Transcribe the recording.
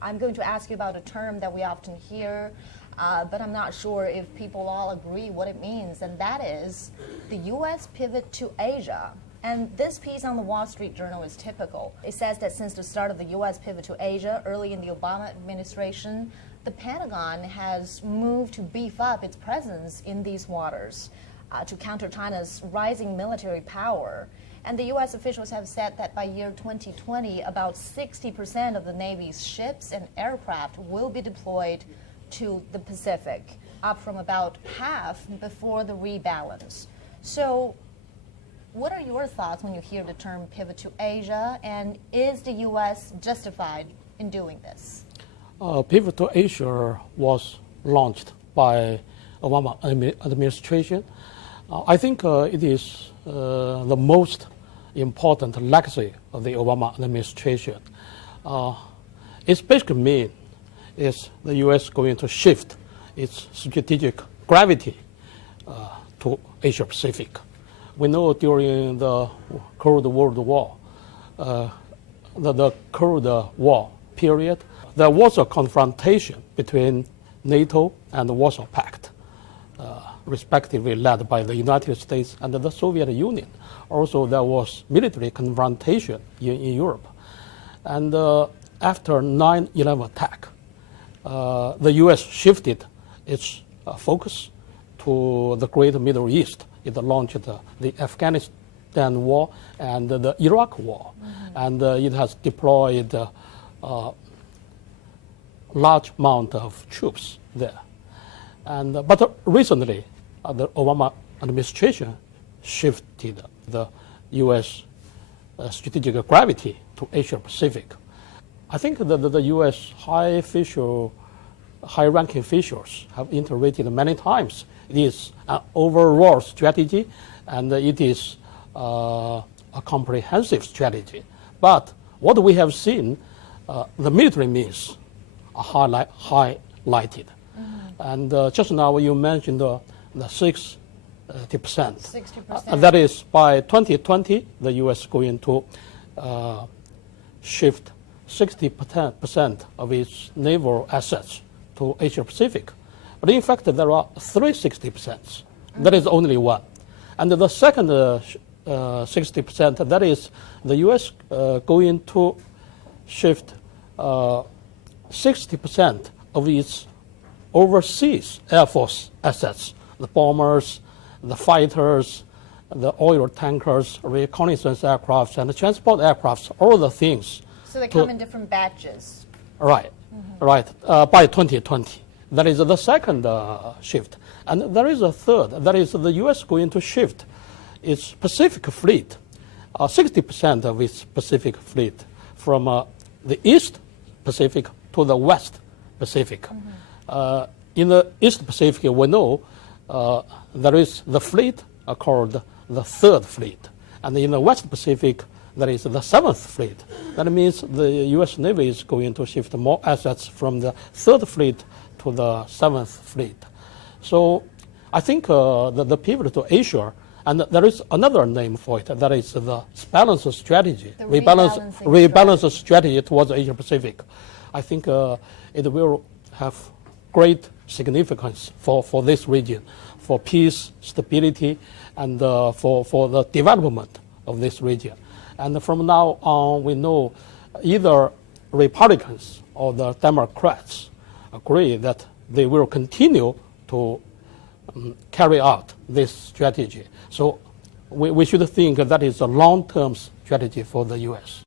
I'm going to ask you about a term that we often hear, but I'm not sure if people all agree what it means, and that is the U.S. pivot to Asia. And this piece on the Wall Street Journal is typical. It says that since the start of the U.S. pivot to Asia early in the Obama administration, the Pentagon has moved to beef up its presence in these waters to counter China's rising military power. And the U.S. officials have said that by year 2020, about 60% of the Navy's ships and aircraft will be deployed to the Pacific, up from about half before the rebalance. So what are your thoughts when you hear the term pivot to Asia, and is the U.S. justified in doing this? Pivot to Asia was launched by Obama administration. I think it is the most important legacy of the Obama administration. Its basic mean is the U.S. going to shift its strategic gravity to Asia Pacific. We know during the Cold War, the Cold War period, there was a confrontation between NATO and the Warsaw Pact, respectively led by the United States and the Soviet Union. Also, there was military confrontation in Europe. And after 9/11 attack, the U.S. shifted its focus to the Great Middle East. It launched the Afghanistan war and the Iraq war, and it has deployed large amount of troops there. And but recently, the Obama administration shifted the U.S. Strategic gravity to Asia Pacific. I think that the U.S. high-ranking officials have iterated many times. It is an overall strategy, and it is a comprehensive strategy. But what we have seen, the military means are highlighted. And just now you mentioned the 60%. 60%. That is, by 2020, the U.S. going to shift 60% of its naval assets to Asia Pacific. But in fact, there are 360%. That is only one. And the second 60%, that is the U.S. Going to shift 60% of its overseas Air Force assets, the bombers, the fighters, the oil tankers, reconnaissance aircraft, and the transport aircraft, all the things. So they come in different batches. Right, right, by 2020. That is the second shift. And there is a third, that is the U.S. going to shift its Pacific fleet, 60% of its Pacific fleet from the East Pacific to the West Pacific. In the East Pacific, we know there is the fleet called the Third Fleet. And in the West Pacific, there is the Seventh Fleet. That means the U.S. Navy is going to shift more assets from the Third Fleet to the Seventh Fleet. So I think the pivot to Asia, and there is another name for it, that is the balance strategy, rebalance strategy towards Asia Pacific. I think it will have great significance for this region, for peace, stability, and for the development of this region. And from now on, we know either Republicans or the Democrats agree that they will continue to carry out this strategy. So we should think that is a long-term strategy for the U.S.